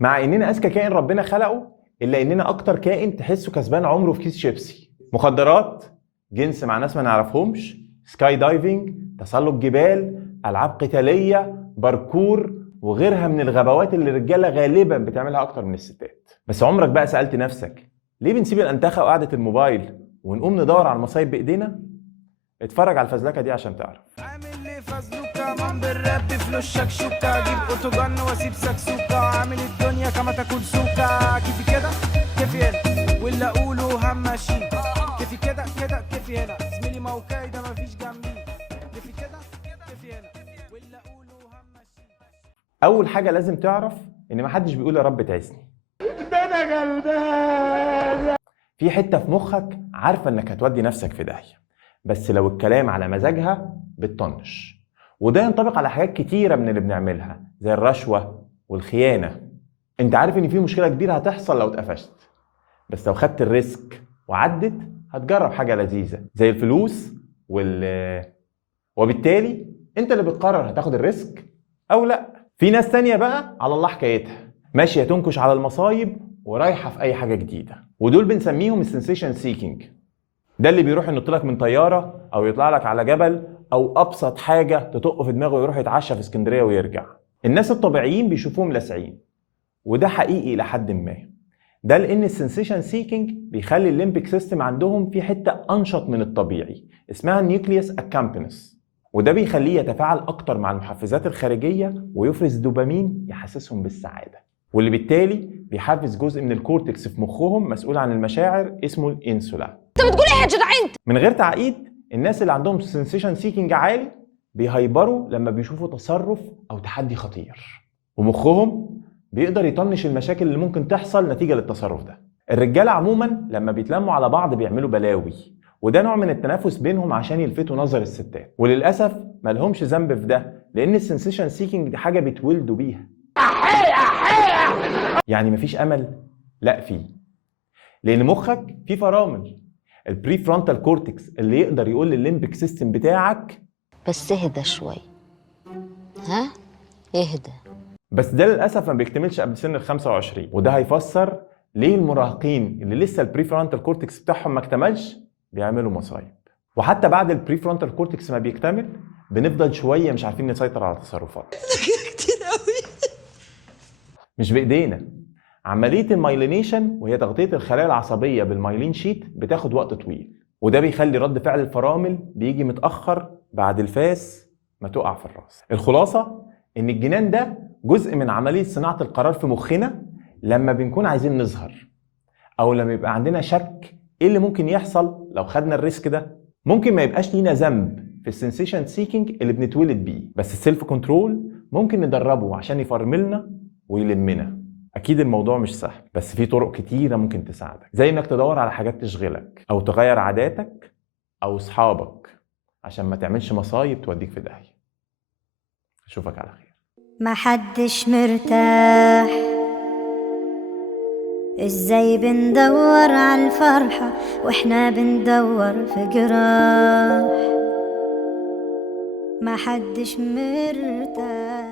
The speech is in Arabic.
مع اننا اذكى كائن ربنا خلقه، الا اننا اكتر كائن تحسه كسبان عمره في كيس شيبسي. مخدرات، جنس مع ناس ما نعرفهمش، سكاي دايفنج، تسلق جبال، العاب قتاليه، باركور وغيرها من الغباوات اللي الرجاله غالبا بتعملها اكتر من الستات. بس عمرك بقى سالت نفسك ليه بنسيب الانتخه وقعده الموبايل ونقوم ندور على المصايب بايدينا؟ اتفرج على الفزلكه دي عشان تعرف. عامل لي فزلوكة من بالراب فلوس شكشوكة، اجيب اوتوجن واسيب سكسوكة، عامل الدنيا كما تاكل سوكة. كيفي كده كيفي هنا واللي اقوله همشي، كيفي كده كده كيفي هنا زميلي موقعي ده مفيش جنبي، كيفي كده كيفي هنا واللي اقوله همشي. اول حاجه لازم تعرف ان محدش بيقول يا رب تعزني. في حته في مخك عارفه انك هتودي نفسك في داهيه، بس لو الكلام على مزاجها بتطنش. وده ينطبق على حاجات كتيره من اللي بنعملها زي الرشوه والخيانه. انت عارف ان في مشكله كبيره هتحصل لو اتقفشت، بس لو خدت الريسك وعدت هتجرب حاجه لذيذه زي الفلوس وبالتالي انت اللي بتقرر هتاخد الريسك او لا. في ناس تانية بقى على الله حكايتها، ماشيه تنكش على المصايب ورايحه في اي حاجه جديده، ودول بنسميهم السنسيشن سيكينج. ده اللي بيروح ينط لك من طياره او يطلع لك على جبل او ابسط حاجه تطق في دماغه ويروح يتعشى في اسكندريه ويرجع. الناس الطبيعيين بيشوفوهم لاسعين، وده حقيقي لحد ما. ده لان السنسيشن سيكينج بيخلي الليمبيك سيستم عندهم في حته انشط من الطبيعي اسمها النيوكليوس اكامبينس، وده بيخليه يتفاعل اكتر مع المحفزات الخارجيه ويفرز دوبامين يحسسهم بالسعاده، واللي بالتالي بيحفز جزء من الكورتكس في مخهم مسؤول عن المشاعر اسمه الانسولا. انت بتقول ايه يا جدع انت؟ من غير تعقيد، الناس اللي عندهم سنسيشن سيكينج عالي بيهيبروا لما بيشوفوا تصرف او تحدي خطير، ومخهم بيقدر يطنش المشاكل اللي ممكن تحصل نتيجه للتصرف ده. الرجاله عموما لما بيتلموا على بعض بيعملوا بلاوي، وده نوع من التنافس بينهم عشان يلفتوا نظر الستات، وللاسف مالهمش ذنب في ده لان السنسيشن سيكينج دي حاجه بيتولدوا بيها. يعني مفيش امل؟ لا فيه، لان مخك فيه فرامل، البري فرونتال كورتكس اللي يقدر يقول للليمبيك سيستم بتاعك بس اهدى شوي، ها اهدى. بس ده للاسف ما بيكتملش قبل سن ال 25، وده هيفسر ليه المراهقين اللي لسه البري فرونتال كورتكس بتاعهم ما اكتملش بيعملوا مصايب. وحتى بعد البري فرونتال كورتكس ما بيكتمل بنفضل شويه مش عارفين نسيطر على تصرفاتنا. كتير قوي. مش بايدينا. عمليه المايلينيشن وهي تغطيه الخلايا العصبيه بالمايلين شيت بتاخد وقت طويل، وده بيخلي رد فعل الفرامل بيجي متاخر بعد الفاس ما تقع في الراس. الخلاصه ان الجنان ده جزء من عمليه صناعه القرار في مخنا لما بنكون عايزين نظهر، او لما يبقى عندنا شك ايه اللي ممكن يحصل لو خدنا الريسك ده. ممكن ما يبقاش لينا ذنب في السنسيشن سيكينج اللي بنتولد بيه، بس السيلف كنترول ممكن ندربه عشان يفرملنا ويلمنا. اكيد الموضوع مش سهل، بس في طرق كتيره ممكن تساعدك، زي انك تدور على حاجات تشغلك او تغير عاداتك او اصحابك عشان ما تعملش مصايب توديك في داهيه. اشوفك على خير. محدش مرتاح، ازاي بندور على الفرحة واحنا بندور في جراح. محدش مرتاح.